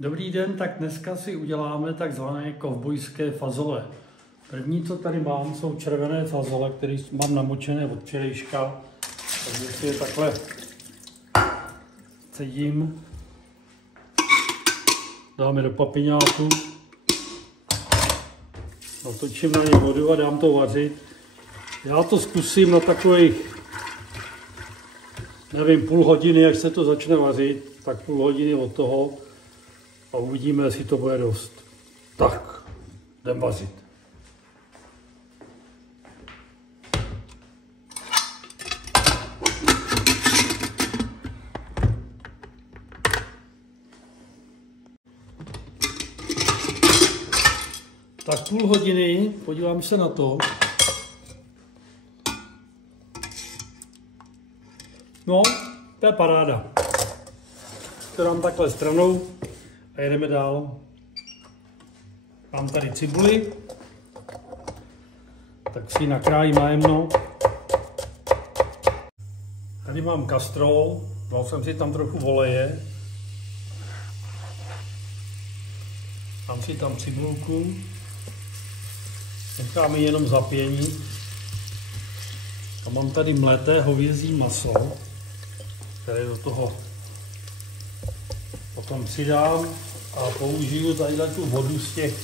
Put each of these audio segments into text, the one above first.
Dobrý den, tak dneska si uděláme takzvané kovbojské fazole. První, co tady mám, jsou červené fazole, které mám namočené od včerejška. Takže si je takhle cedím, dáme do papiňáku, natočím na ně vodu a dám to vařit. Já to zkusím na takových, nevím, půl hodiny, jak se to začne vařit, tak půl hodiny od toho a uvidíme, jestli to bude dost. Tak, jdem vařit. Tak půl hodiny, podívám se na to. No, to je paráda. To dám takhle stranou a jedeme dál. Mám tady cibuli, tak si ji nakrájím najemno. Tady mám kastrol, dal jsem si tam trochu oleje. Dám si tam cibulku. Nechám ji jenom zapěnit. A mám tady mleté hovězí maso, které do toho potom přidám a použiju tadyhle tu vodu z těch,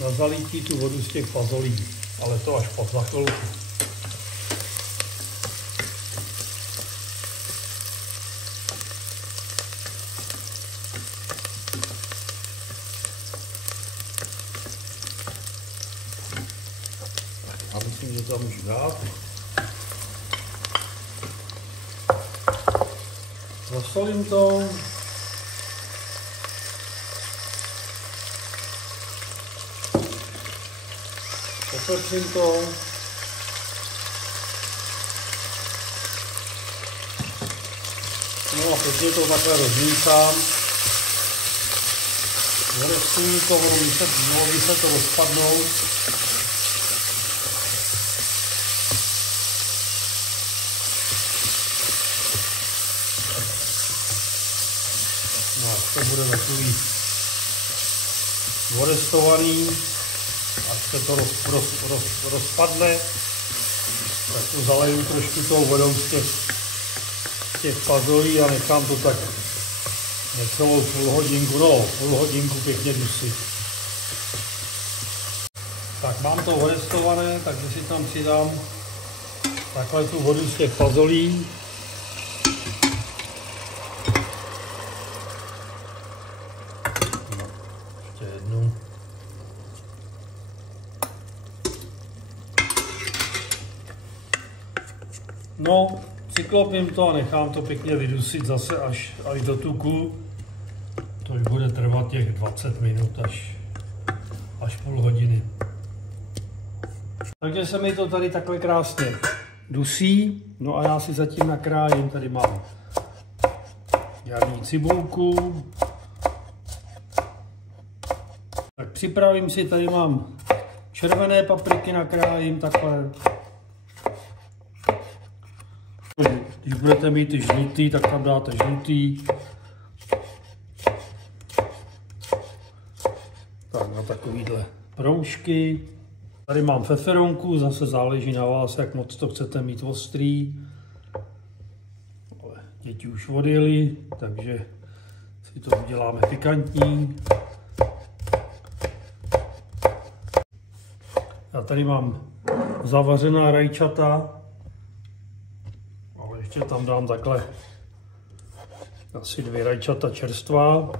na zalití tu vodu z těch fazolí, ale to až po za chvilku. Já myslím, že to můžu dát. Zasolím to. Potočím to. No a pěkně to takhle rozmíchám. Zarestuju to, mělo by se to rozpadnout. No, to bude takový vorestovaný, až se to rozpadne, tak to zaleju trošku tou vodou z těch fazolí a nechám to tak necelou půl hodinku pěkně dusit. Tak mám to vorestované, takže si tam přidám takhle tu vodu z těch fazolí. No, přiklopím to a nechám to pěkně vydusit zase až do tuku. To už bude trvat těch 20 minut až půl hodiny. Takže se mi to tady takhle krásně dusí. No a já si zatím nakrájím, tady mám jarní cibulku. Tak připravím si, tady mám červené papriky, nakrájím takhle. Když budete mít ty žlutý, tak tam dáte žlutý. Tak na takovýhle proužky. Tady mám feferonku, zase záleží na vás, jak moc to chcete mít ostrý. Ale děti už odjeli, takže si to uděláme pikantní. Já tady mám zavařená rajčata. Ještě tam dám takhle asi 2 rajčata čerstvá.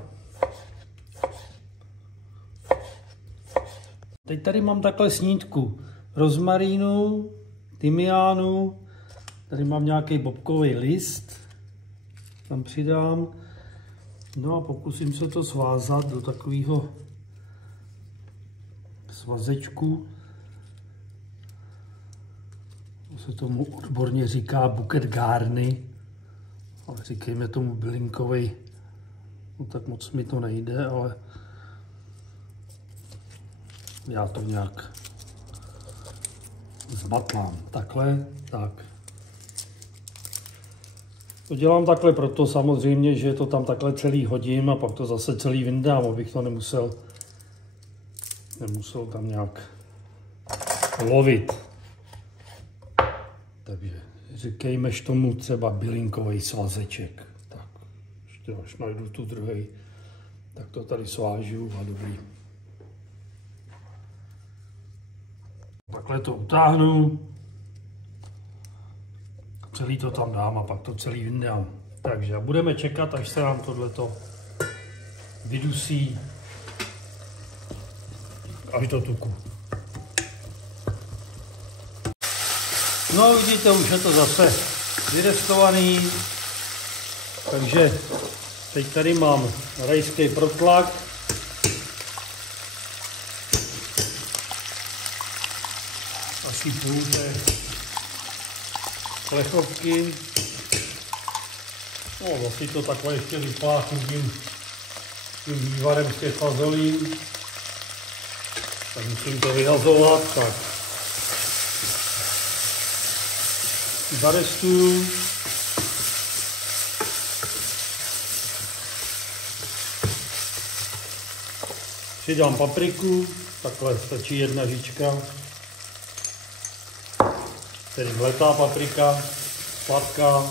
Teď tady mám takhle snídku rozmarínu, tymiánu, tady mám nějaký bobkový list, tam přidám. No a pokusím se to svázat do takového svazečku. Se tomu odborně říká buket gárny, ale říkejme tomu bylinkový, no tak moc mi to nejde, ale já to nějak zmatlám. Takhle, tak. To dělám takhle proto samozřejmě, že to tam takhle celý hodím a pak to zase celý vyndám, abych to nemusel tam nějak lovit. Takže říkejmeš tomu třeba bylinkový svazeček. Tak, ještě až najdu tu druhý, tak to tady svážu a dobrý. Takhle to utáhnu, celý to tam dám a pak to celý vyndám. Takže budeme čekat, až se nám tohleto vydusí až do tuku. No vidíte, už je to zase vyrestovaný, takže teď tady mám rajský protlak. Asi půl té plechovky. No, vlastně to takhle ještě vypláchnu tím vývarem z těch fazolí. Tak musím to vyhazovat, tak. Zarestuju. Přidám papriku, takhle stačí jedna žička. Tedy mletá paprika, sladká.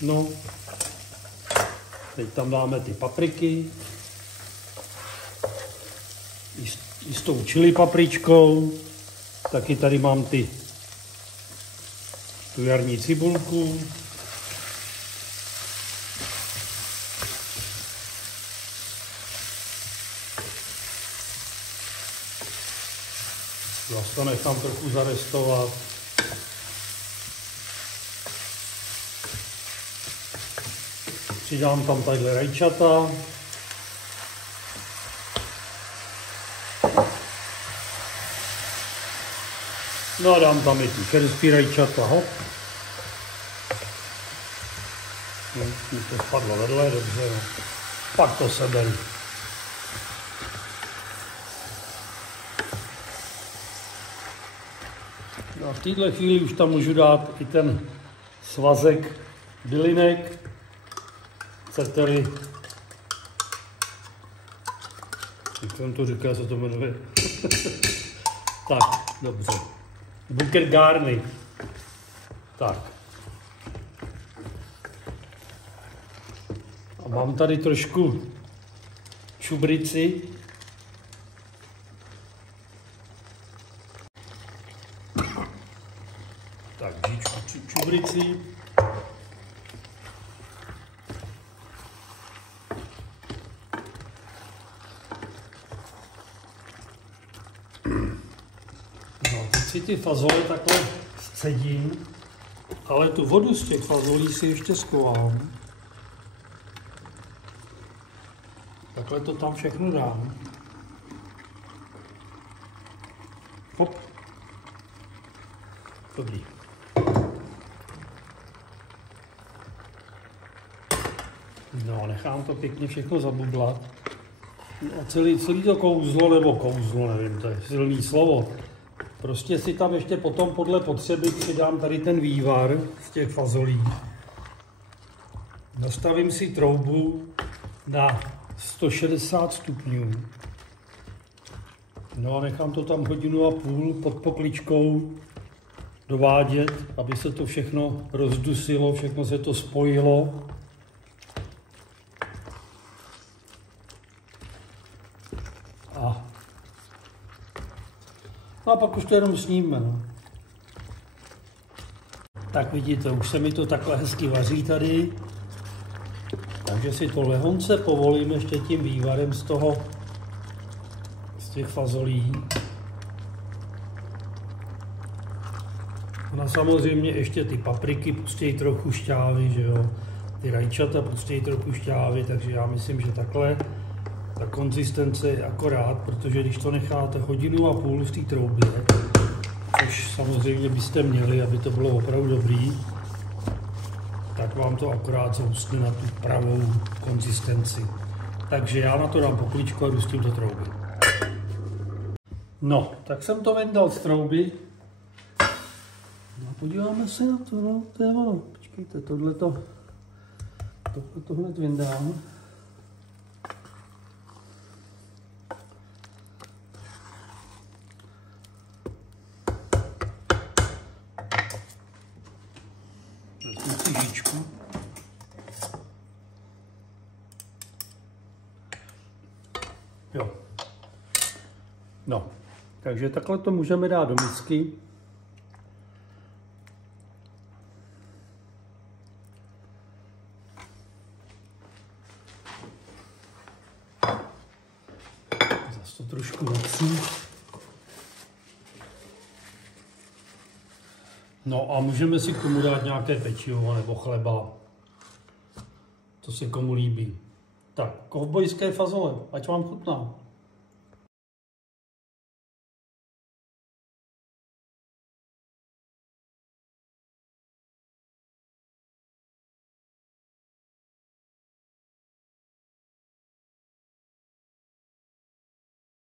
No, teď tam dáme ty papriky. I s tou chili papričkou. Taky tady mám tu jarní cibulku. Zase to nechám trochu zarestovat. Přidám tam tadyhle rajčata. No a dám tam i ty čerstvý rajčata, hop. No, mi to spadlo vedle, dobře, no. Pak to seberu. No a v této chvíli už tam můžu dát i ten svazek bylinek. Chcete-li, jak jsem to říkal, co to jmenuje. Tak, dobře. Bucket garlic. Tak. A mám tady trošku čubrici. Tak, žičku čubrici. Si ty fazole takhle scedím, ale tu vodu z těch fazolí si ještě schovám. Takhle to tam všechno dám. Hop. Dobrý. No, nechám to pěkně všechno zabublat. No, celý to kouzlo, nebo kouzlo, nevím, to je silný slovo. Prostě si tam ještě potom podle potřeby přidám tady ten vývar z těch fazolí. Nastavím si troubu na 160 stupňů. No a nechám to tam 1,5 hodiny pod pokličkou dovádět, aby se to všechno rozdusilo, všechno se to spojilo. No a pak už to jenom sníme, no. Tak vidíte, už se mi to takhle hezky vaří tady. Takže si to lehonce povolím ještě tím vývarem z těch fazolí. No a samozřejmě ještě ty papriky pustějí trochu šťávy, že jo. Ty rajčata pustějí trochu šťávy, takže já myslím, že takhle ta konzistence je akorát, protože když to necháte 1,5 hodiny v té troubě, což samozřejmě byste měli, aby to bylo opravdu dobrý, tak vám to akorát zhoustne na tu pravou konzistenci. Takže já na to dám pokličku a jdu s tím do trouby. No, tak jsem to vyndal z trouby. No, podíváme se na to, no, to je ono. Počkejte, tohle hned vyndám. Vezmu si žičku. Jo. No, takže takhle to můžeme dát do misky. Zase to trošku natřu. No a můžeme si k tomu dát nějaké pečivo nebo chleba. To se komu líbí. Tak, kovbojské fazole, ať vám chutná.